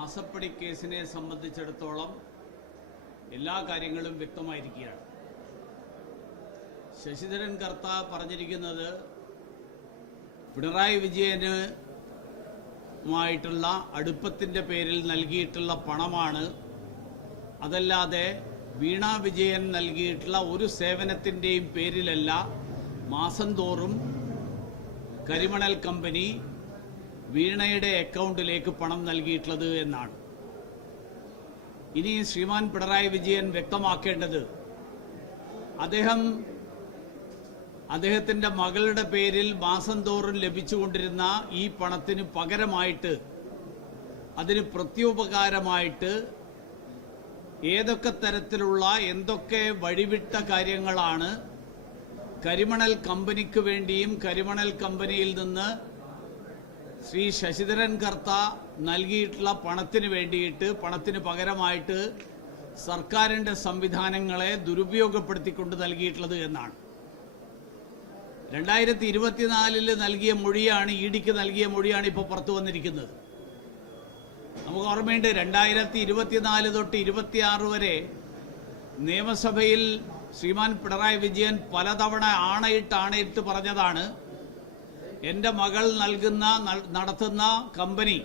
മാസപ്പടി കേസിനെ സംബന്ധിച്ചിടത്തോളം എല്ലാ കാര്യങ്ങളും വ്യക്തമായിരിക്കുകയാണ്. ശശിധരൻ കർത്ത പറഞ്ഞിരിക്കുന്നത് പിണറായി വിജയനുമായിട്ടുള്ള അടുപ്പത്തിൻ്റെ പേരിൽ നൽകിയിട്ടുള്ള പണമാണ്, അതല്ലാതെ വീണ വിജയൻ നൽകിയിട്ടുള്ള ഒരു സേവനത്തിൻ്റെയും പേരിലല്ല മാസം തോറും കരിമണൽ കമ്പനി വീണയുടെ അക്കൗണ്ടിലേക്ക് പണം നൽകിയിട്ടുള്ളത് എന്നാണ്. ഇനി ശ്രീമാൻ പിണറായി വിജയൻ വ്യക്തമാക്കേണ്ടത്, അദ്ദേഹത്തിന്റെ മകളുടെ പേരിൽ മാസം തോറും ലഭിച്ചുകൊണ്ടിരുന്ന ഈ പണത്തിന് പകരമായിട്ട്, അതിന് പ്രത്യുപകാരമായിട്ട് ഏതൊക്കെ തരത്തിലുള്ള എന്തൊക്കെ വഴിവിട്ട കാര്യങ്ങളാണ് കരിമണൽ കമ്പനിക്ക് വേണ്ടിയും കരിമണൽ കമ്പനിയിൽ നിന്ന് ശ്രീ ശശിധരൻ കർത്ത നൽകിയിട്ടുള്ള പണത്തിന് വേണ്ടിയിട്ട്, പണത്തിന് പകരമായിട്ട് സർക്കാരിൻ്റെ സംവിധാനങ്ങളെ ദുരുപയോഗപ്പെടുത്തിക്കൊണ്ട് നൽകിയിട്ടുള്ളത് എന്നാണ്. 2024 നൽകിയ മൊഴിയാണ്, ഇഡിക്ക് നൽകിയ മൊഴിയാണ് ഇപ്പോൾ പുറത്തു വന്നിരിക്കുന്നത്. നമുക്ക് ഓർമ്മയുണ്ട്, 2024 തൊട്ട് 26 വരെ നിയമസഭയിൽ ശ്രീമാൻ പിണറായി വിജയൻ പലതവണ ആണയിട്ട് പറഞ്ഞതാണ്, എൻ്റെ മകൾ നടത്തുന്ന കമ്പനി,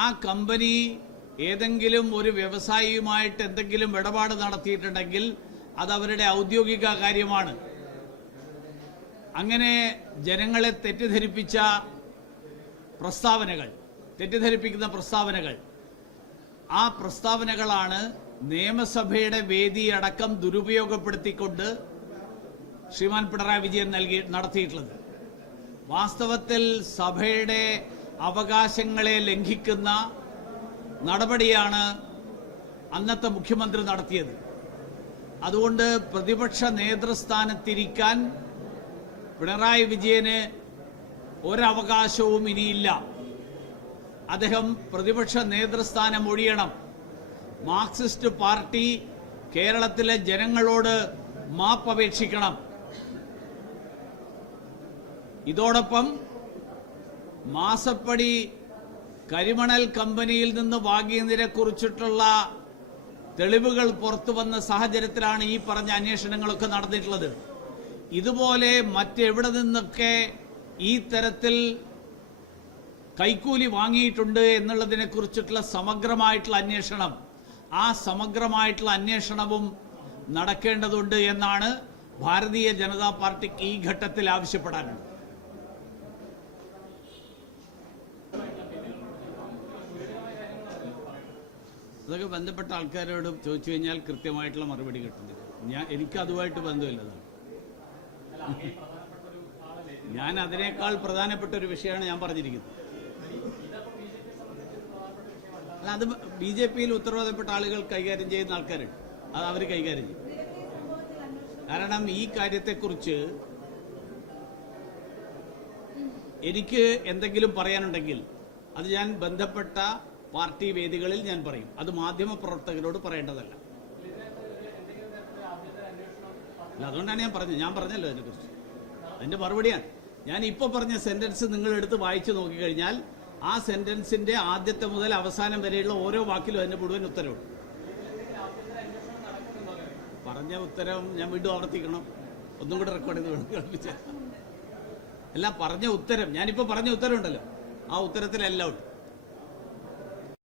ആ കമ്പനി ഏതെങ്കിലും ഒരു വ്യവസായിയുമായിട്ട് എന്തെങ്കിലും ഇടപാട് നടത്തിയിട്ടുണ്ടെങ്കിൽ അത് അവരുടെ ഔദ്യോഗിക കാര്യമാണ്. അങ്ങനെ ജനങ്ങളെ തെറ്റിദ്ധരിപ്പിക്കുന്ന പ്രസ്താവനകൾ, ആ പ്രസ്താവനകളാണ് നിയമസഭയുടെ വേദിയടക്കം ദുരുപയോഗപ്പെടുത്തിക്കൊണ്ട് ശ്രീമാൻ പിണറായി വിജയൻ നടത്തിയിട്ടുള്ളത്. വാസ്തവത്തിൽ സഭയുടെ അവകാശങ്ങളെ ലംഘിക്കുന്ന നടപടിയാണ് അന്നത്തെ മുഖ്യമന്ത്രി നടത്തിയത്. അതുകൊണ്ട് പ്രതിപക്ഷ നേതൃസ്ഥാനത്തിരിക്കാൻ പിണറായി വിജയന് ഒരവകാശവും ഇനിയില്ല. അദ്ദേഹം പ്രതിപക്ഷ നേതൃസ്ഥാനം ഒഴിയണം. മാർക്സിസ്റ്റ് പാർട്ടി കേരളത്തിലെ ജനങ്ങളോട് മാപ്പപേക്ഷിക്കണം. ഇതോടൊപ്പം മാസപ്പടി കരിമണൽ കമ്പനിയിൽ നിന്ന് വാങ്ങിയതിനെക്കുറിച്ചിട്ടുള്ള തെളിവുകൾ പുറത്തു വന്ന സാഹചര്യത്തിലാണ് ഈ പറഞ്ഞ അന്വേഷണങ്ങളൊക്കെ നടന്നിട്ടുള്ളത്. ഇതുപോലെ മറ്റെവിടെ നിന്നൊക്കെ ഈ തരത്തിൽ കൈക്കൂലി വാങ്ങിയിട്ടുണ്ട് എന്നുള്ളതിനെക്കുറിച്ചിട്ടുള്ള സമഗ്രമായിട്ടുള്ള അന്വേഷണം, ആ സമഗ്രമായിട്ടുള്ള അന്വേഷണവും നടക്കേണ്ടതുണ്ട് എന്നാണ് ഭാരതീയ ജനതാ പാർട്ടിക്ക് ഈ ഘട്ടത്തിൽ ആവശ്യപ്പെടാനുള്ളത്. അതൊക്കെ ബന്ധപ്പെട്ട ആൾക്കാരോട് ചോദിച്ചു കഴിഞ്ഞാൽ കൃത്യമായിട്ടുള്ള മറുപടി കിട്ടുന്നില്ല. എനിക്ക് അതുമായിട്ട് ബന്ധമില്ലതാണ്. ഞാൻ അതിനേക്കാൾ പ്രധാനപ്പെട്ട ഒരു വിഷയമാണ് ഞാൻ പറഞ്ഞിരിക്കുന്നത്. അല്ല, അത് BJPയിൽ ഉത്തരവാദപ്പെട്ട ആളുകൾ കൈകാര്യം ചെയ്യുന്ന ആൾക്കാരുണ്ട്, അത് അവർ കൈകാര്യം ചെയ്യും. കാരണം ഈ കാര്യത്തെക്കുറിച്ച് എനിക്ക് എന്തെങ്കിലും പറയാനുണ്ടെങ്കിൽ അത് ഞാൻ ബന്ധപ്പെട്ട പാർട്ടി വേദികളിൽ ഞാൻ പറയും. അത് മാധ്യമപ്രവർത്തകരോട് പറയേണ്ടതല്ല. അതുകൊണ്ടാണ് ഞാൻ പറഞ്ഞല്ലോ അതിനെക്കുറിച്ച്. അതിന്റെ മറുപടിയാണ് ഞാൻ ഇപ്പോൾ പറഞ്ഞ സെന്റൻസ്. നിങ്ങളെടുത്ത് വായിച്ചു നോക്കിക്കഴിഞ്ഞാൽ ആ സെന്റൻസിന്റെ ആദ്യത്തെ മുതൽ അവസാനം വരെയുള്ള ഓരോ വാക്കിലും അതിന്റെ മുഴുവൻ ഉത്തരവുണ്ട്. പറഞ്ഞ ഉത്തരം ഞാൻ വീണ്ടും ആവർത്തിക്കണം, ഒന്നും കൂടെ റെക്കോർഡ് ചെയ്ത് കേൾപ്പിച്ച. അല്ല, പറഞ്ഞ ഉത്തരം, ഞാനിപ്പോൾ പറഞ്ഞ ഉത്തരവുണ്ടല്ലോ, ആ ഉത്തരത്തിലെല്ലാം ഉണ്ട്.